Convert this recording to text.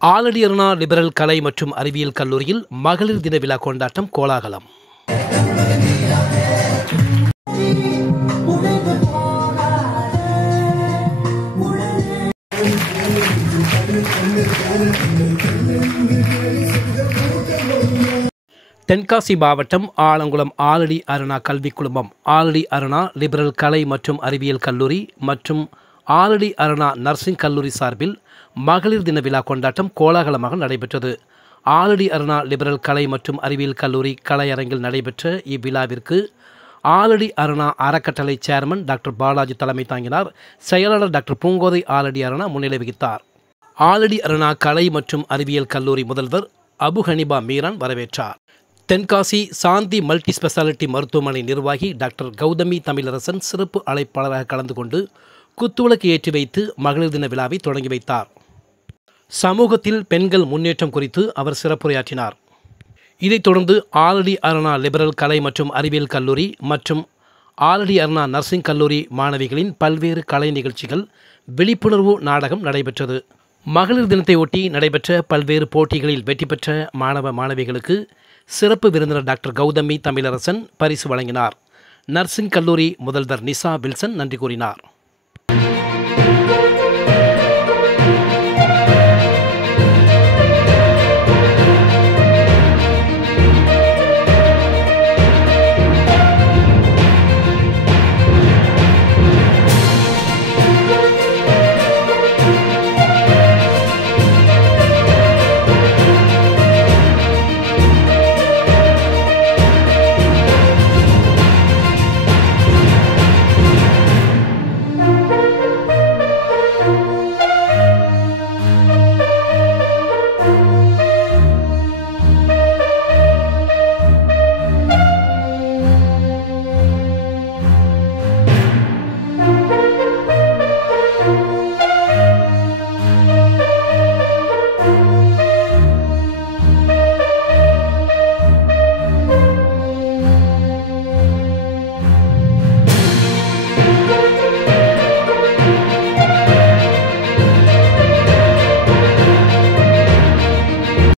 Aladi Aruna liberal கலை மற்றும் அறிவியல் கல்லூரியில் மகளிர் தின விழா கொண்டாட்டம் கோலாகலம். தென்காசி மாவட்டம் ஆலங்குளம் ஆலடி அருணா கல்விக் குழுமம், ஆலடி அருணா லிபரல் கலை மற்றும் அறிவியல் கல்லூரி மற்றும் ஆலடி அருணா நர்சிங் கல்லூரி சார்பில் மகளிர் தின விழா கொண்டாட்டம் கோலாகலமாக நடைபெற்றது. ஆலடி அருணா லிபரல் கலை மற்றும் அறிவியல் கல்லூரி கலையரங்கில் நடைபெற்ற இவ்விழாவிற்கு ஆலடி அருணா அறக்கட்டளை சேர்மன் டாக்டர் பாலாஜி தலைமை தாங்கினார். செயலாளர் டாக்டர் பூங்கோதை ஆலடி அருணா முன்னிலை வகித்தார். ஆலடி அருணா கலை மற்றும் அறிவியல் கல்லூரி முதல்வர் அபு ஹனிபா மீரான் வரவேற்றார். தென்காசி சாந்தி மல்டி ஸ்பெஷாலிட்டி மருத்துவமனை நிர்வாகி டாக்டர் கௌதமி தமிழரசன் சிறப்பு அழைப்பாளராக கலந்து கொண்டு குத்துவிளக்கு ஏற்றி வைத்து மகளிர் தின விழாவை தொடங்கி வைத்தார். சமூகத்தில் பெண்கள் முன்னேற்றம் குறித்து அவர் சிறப்புரையாற்றினார். இதைத் தொடர்ந்து ஆலடி அருணா லிபரல் கலை மற்றும் அறிவியல் கல்லூரி மற்றும் ஆலடி அருணா நர்சிங் கல்லூரி மாணவிகளின் பல்வேறு கலை நிகழ்ச்சிகள், விழிப்புணர்வு நாடகம் நடைபெற்றது. மகளிர் தினத்தை ஒட்டி நடைபெற்ற பல்வேறு போட்டிகளில் வெற்றி பெற்ற மாணவ மாணவிகளுக்கு சிறப்பு விருந்தினர் டாக்டர் கௌதமி தமிழரசன் பரிசு வழங்கினார். நர்சிங் கல்லூரி முதல்வர் நிசா வில்சன் நன்றி கூறினார்.